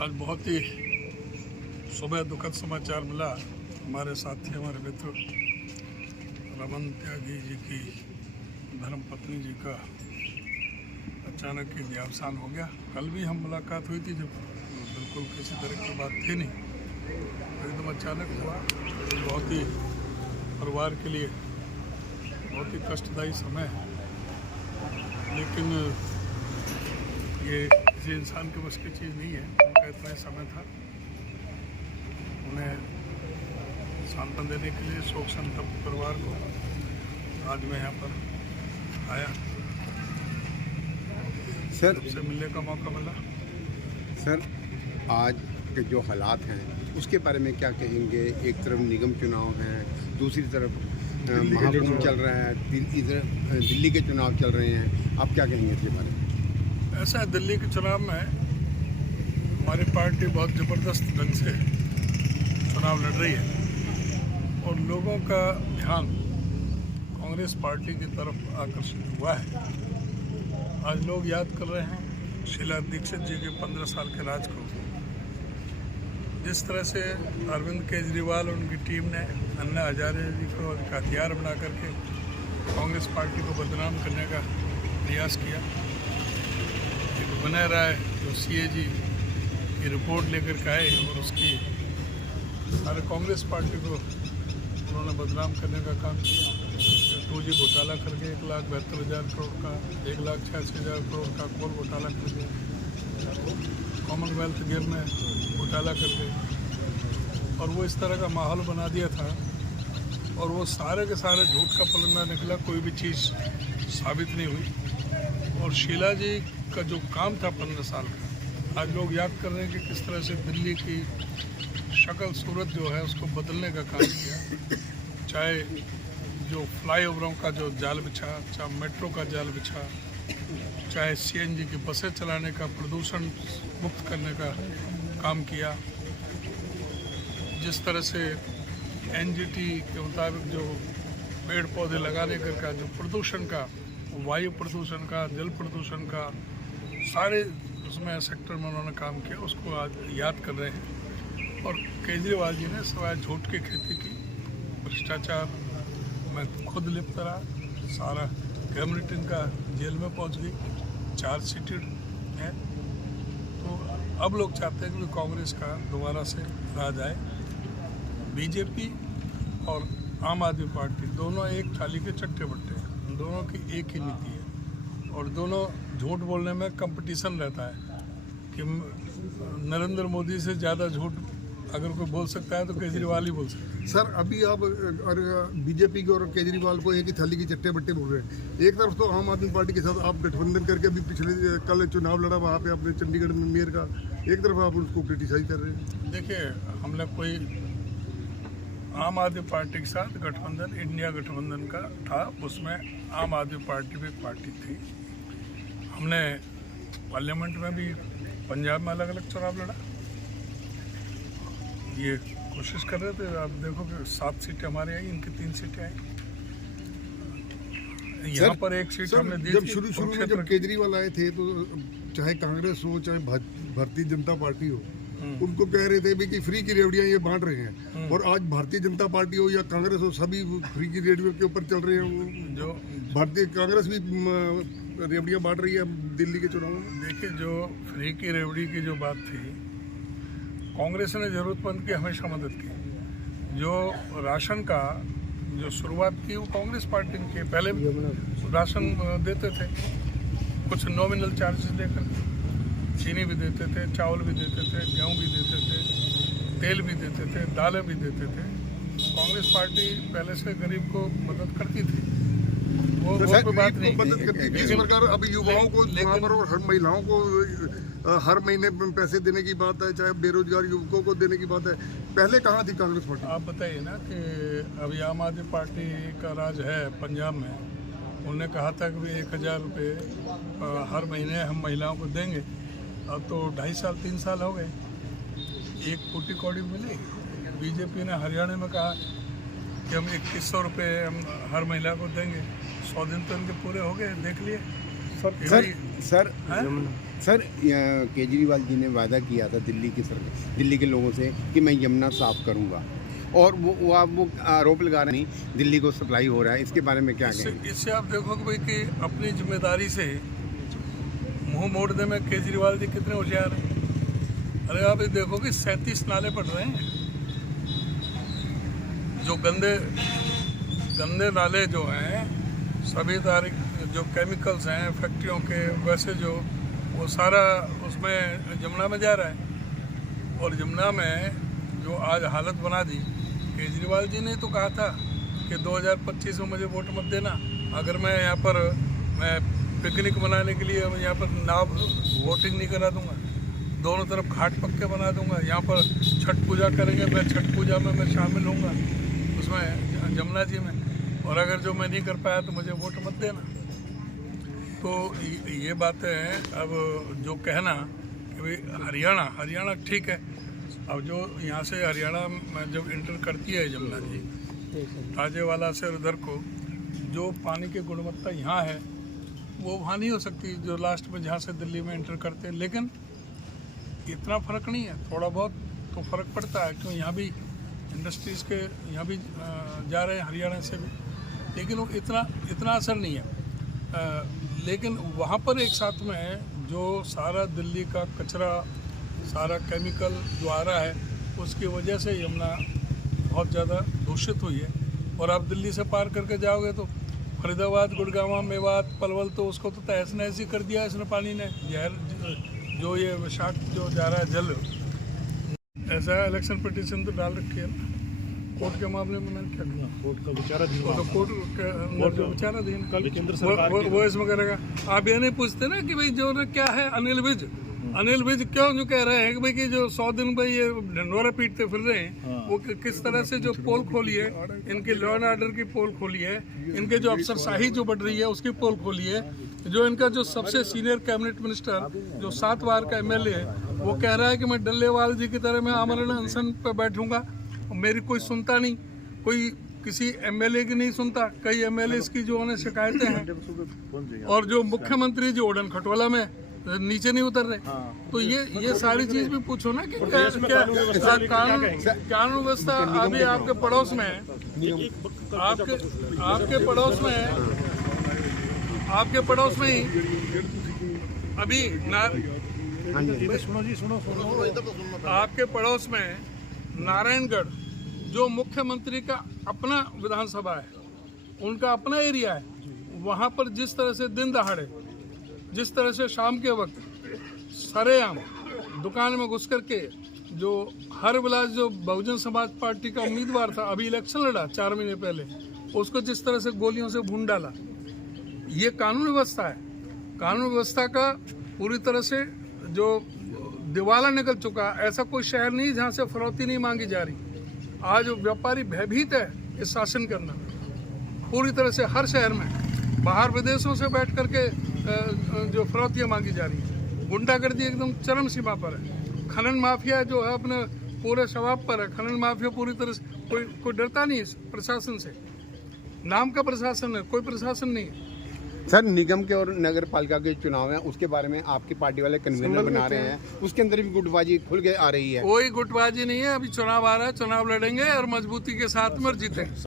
आज बहुत ही सुबह दुखद समाचार मिला। हमारे साथी, हमारे मित्र रमन त्यागी जी की धर्मपत्नी जी का अचानक ही देहावसान हो गया। कल भी हम मुलाकात हुई थी, जब बिल्कुल किसी तरह की बात थी नहीं, एकदम अचानक हुआ। बहुत ही परिवार के लिए बहुत ही कष्टदायी समय है, लेकिन ये किसी इंसान के बस की चीज़ नहीं है। उनका इतना ही समय था, उन्हें सांत्वना देने के लिए शोक संतप्त परिवार को आज मैं यहाँ पर आया, सर सबसे मिलने का मौका मिला। सर, आज के जो हालात हैं उसके बारे में क्या कहेंगे? एक तरफ निगम चुनाव हैं, दूसरी तरफ महाकुंभ चल रहा है, इधर दिल्ली के चुनाव चल रहे हैं, आप क्या कहेंगे इसके बारे में? ऐसा है, दिल्ली के चुनाव में हमारी पार्टी बहुत ज़बरदस्त ढंग से चुनाव लड़ रही है और लोगों का ध्यान कांग्रेस पार्टी की तरफ आकर्षित हुआ है। आज लोग याद कर रहे हैं शीला दीक्षित जी के 15 साल के राज को। जिस तरह से अरविंद केजरीवाल और उनकी टीम ने अन्ना हजारे जी को एक हथियार बना करके कांग्रेस पार्टी को बदनाम करने का प्रयास किया। एक विनय राय जो CAG की रिपोर्ट लेकर के आए और उसकी सारे कांग्रेस पार्टी को उन्होंने बदनाम करने का काम किया। 2G घोटाला करके 1,72,000 करोड़ का, 1,86,000 करोड़ का कोल घोटाला करके, कॉमनवेल्थ गेम में घोटाला करके, और वो इस तरह का माहौल बना दिया था। और वो सारे के सारे झूठ का पलंदा निकला, कोई भी चीज़ साबित नहीं हुई। और शीला जी का जो काम था 15 साल का, आज लोग याद कर रहे हैं कि किस तरह से दिल्ली की शक्ल सूरत जो है उसको बदलने का काम किया। चाहे जो फ्लाईओवरों का जो जाल बिछा, चाहे मेट्रो का जाल बिछा, चाहे CNG की बसें चलाने का, प्रदूषण मुक्त करने का काम किया। जिस तरह से NGT के मुताबिक जो पेड़ पौधे लगाने का जो प्रदूषण का, वायु प्रदूषण का, जल प्रदूषण का, सारे उसमें सेक्टर में उन्होंने काम किया, उसको आज याद कर रहे हैं। और केजरीवाल जी ने सवाए झूठ की खेती की, भ्रष्टाचार में खुद लिप्त रहा, सारा कैबिनेट इनका जेल में पहुंच गई, चार्जशीटेड है। तो अब लोग चाहते हैं कि कांग्रेस का दोबारा से राज आए। बीजेपी और आम आदमी पार्टी दोनों एक थाली के चट्टे बट्टे हैं, दोनों की एक ही नीति है और दोनों झूठ बोलने में कंपटीशन रहता है कि नरेंद्र मोदी से ज़्यादा झूठ अगर कोई बोल सकता है तो केजरीवाल ही बोल सकता है। सर, अभी आप और बीजेपी को और केजरीवाल को एक ही थाली की चट्टे बट्टे बोल रहे हैं। एक तरफ तो आम आदमी पार्टी के साथ आप गठबंधन करके अभी पिछले कल चुनाव लड़ा वहाँ पे आपने चंडीगढ़ में मेयर का, एक तरफ आप उसको क्रिटिसाइज कर रहे हैं। देखिए, हमने कोई आम आदमी पार्टी के साथ गठबंधन, इंडिया गठबंधन का था, उसमें आम आदमी पार्टी भी एक पार्टी थी। हमने पार्लियामेंट में भी पंजाब में अलग अलग चुनाव लड़ा, ये कोशिश कर रहे थे। आप देखो कि 7 सीटें हमारे आई, इनकी 3 सीटें आई, यहाँ पर 1 सीट हमने दी। जब शुरू में जब केजरीवाल आए थे तो चाहे कांग्रेस हो चाहे भारतीय जनता पार्टी हो, उनको कह रहे थे भी कि फ्री की रेवड़ियाँ ये बांट रहे हैं। और आज भारतीय जनता पार्टी हो या कांग्रेस हो, सभी फ्री की रेवड़ियों के ऊपर चल रहे हैं। जो भारतीय कांग्रेस भी रेवड़ियाँ बांट रही है दिल्ली के चुनाव में। देखिए, जो फ्री की रेवड़ी की जो बात थी, कांग्रेस ने जरूरतमंद की हमेशा मदद की। जो राशन का जो शुरुआत की वो कांग्रेस पार्टी ने की। पहले राशन देते थे, कुछ नॉमिनल चार्जेस देकर, चीनी भी देते थे, चावल भी देते थे, गेहूँ भी देते थे, तेल भी देते थे, दालें भी देते थे। कांग्रेस पार्टी पहले से गरीब को मदद करती थी, वो कोई बात नहीं। मदद करती थी सरकार। अभी युवाओं को और हर महिलाओं को हर महीने पैसे देने की बात है, चाहे बेरोजगार युवकों को देने की बात है। पहले कहाँ थी कांग्रेस पार्टी? आप बताइए ना कि अभी आम आदमी पार्टी का राज है पंजाब में। उन्होंने कहा था कि 1,000 रुपये हर महीने हम महिलाओं को देंगे। अब तो 2.5 साल 3 साल हो गए, एक कोटी कौड़ी मिली। बीजेपी ने हरियाणा में कहा कि हम 2,100 रुपये हम हर महिला को देंगे। 100 दिन तो इनके पूरे हो गए, देख लिए। सर सर केजरीवाल जी ने वादा किया था दिल्ली के लोगों से कि मैं यमुना साफ करूंगा, और वो आरोप लगा रहे हैं दिल्ली को सप्लाई हो रहा है, इसके बारे में क्या कहेंगे? इससे आप देखोगे भाई कि अपनी जिम्मेदारी से मुंह मोड़ने में केजरीवाल जी कितने होशियार हैं। अरे आप ये देखो कि 37 नाले पड़ रहे हैं, जो गंदे नाले जो हैं, सभी तारीख जो केमिकल्स हैं फैक्ट्रियों के, वैसे जो वो सारा उसमें यमुना में जा रहा है। और यमुना में जो आज हालत बना दी, केजरीवाल जी ने तो कहा था कि 2025 में मुझे वोट मत देना, अगर मैं यहाँ पर पिकनिक मनाने के लिए यहाँ पर नाव वोटिंग नहीं करा दूंगा, दोनों तरफ घाट पक्के बना दूंगा, यहाँ पर छठ पूजा करेंगे, मैं छठ पूजा में मैं शामिल होऊंगा उसमें यमुना जी में, और अगर जो मैं नहीं कर पाया तो मुझे वोट मत देना। तो ये बातें हैं। अब जो कहना कि भाई हरियाणा ठीक है, अब जो यहाँ से हरियाणा में जब इंटर करती है यमुना जी ताजेवाला से उधर को, जो पानी की गुणवत्ता यहाँ है वो वहाँ नहीं हो सकती जो लास्ट में जहाँ से दिल्ली में इंटर करते हैं। लेकिन इतना फ़र्क नहीं है, थोड़ा बहुत तो फ़र्क पड़ता है, क्यों यहाँ भी इंडस्ट्रीज़ के यहाँ भी जा रहे हैं हरियाणा से भी, लेकिन वो इतना असर नहीं है। लेकिन वहाँ पर एक साथ में जो सारा दिल्ली का कचरा, सारा केमिकल जो आ रहा है, उसकी वजह से यमुना बहुत ज़्यादा दूषित हुई है। और आप दिल्ली से पार करके जाओगे तो फरीदाबाद, गुड़गांव, मेवात, पलवल, तो उसको तो तहस नहस ही कर दिया इसने, पानी ने जहर जो ये विषाक्त जो जा रहा है जल, ऐसा इलेक्शन पिटीशन तो डाल रखी है ना। कोर्ट के मामले में मैंने क्या किया, कोर्ट का विचाराधीन, तो कोर्ट के अंदर जो विचाराधीन केंद्र सरकार वो इसमें करेगा। आप ये नहीं पूछते ना कि भाई जो क्या है अनिल विज क्यों जो कह रहे हैं कि भाई कि जो 100 दिन भाई ये ढंडोरा पीटते फिर रहे हैं, वो किस तरह से जो पोल खोली है, इनके लॉ एंड ऑर्डर की पोल खोली है, इनके जो अफसरशाही जो बढ़ रही है उसकी पोल खोली है, जो इनका जो सबसे सीनियर कैबिनेट मिनिस्टर जो 7 बार का एमएलए है, वो कह रहा है कि मैं डल्लेवाल जी की तरह मैं आमरण अनशन पर बैठूंगा, मेरी कोई सुनता नहीं, कोई किसी एमएलए की नहीं सुनता। कई एमएलए की जो उन्हें शिकायतें हैं, और जो मुख्यमंत्री जो उड़न खटोला में नीचे नहीं उतर रहे। तो ये सारी चीज भी पूछो ना कि कानून व्यवस्था अभी आपके पड़ोस में है, आपके पड़ोस में ही अभी आपके पड़ोस में नारायणगढ़, जो मुख्यमंत्री का अपना विधानसभा है, उनका अपना एरिया है, वहाँ पर जिस तरह से दिन दहाड़े, जिस तरह से शाम के वक्त सरेआम दुकान में घुस करके जो हर विलास जो बहुजन समाज पार्टी का उम्मीदवार था, अभी इलेक्शन लड़ा 4 महीने पहले, उसको जिस तरह से गोलियों से भून डाला, ये कानून व्यवस्था है। कानून व्यवस्था का पूरी तरह से जो दिवाला निकल चुका, ऐसा कोई शहर नहीं जहाँ से फिरौती नहीं मांगी जा रही। आज व्यापारी भयभीत है इस शासन के अंदर, पूरी तरह से हर शहर में बाहर विदेशों से बैठ करके जो फिरौतियाँ मांगी जा रही है। गुंडागर्दी एकदम चरम सीमा पर है। खनन माफिया जो है अपने पूरे शबाब पर है। खनन माफिया पूरी तरह से कोई डरता नहीं है प्रशासन से, नाम का प्रशासन है, कोई प्रशासन नहीं है। सर, निगम के और नगर पालिका के चुनाव हैं, उसके बारे में आपकी पार्टी वाले कन्वीनर बना रहे हैं, उसके अंदर भी गुटबाजी खुल के आ रही है। कोई गुटबाजी नहीं है, अभी चुनाव आ रहा है, चुनाव लड़ेंगे और मजबूती के साथ में जीतेंगे।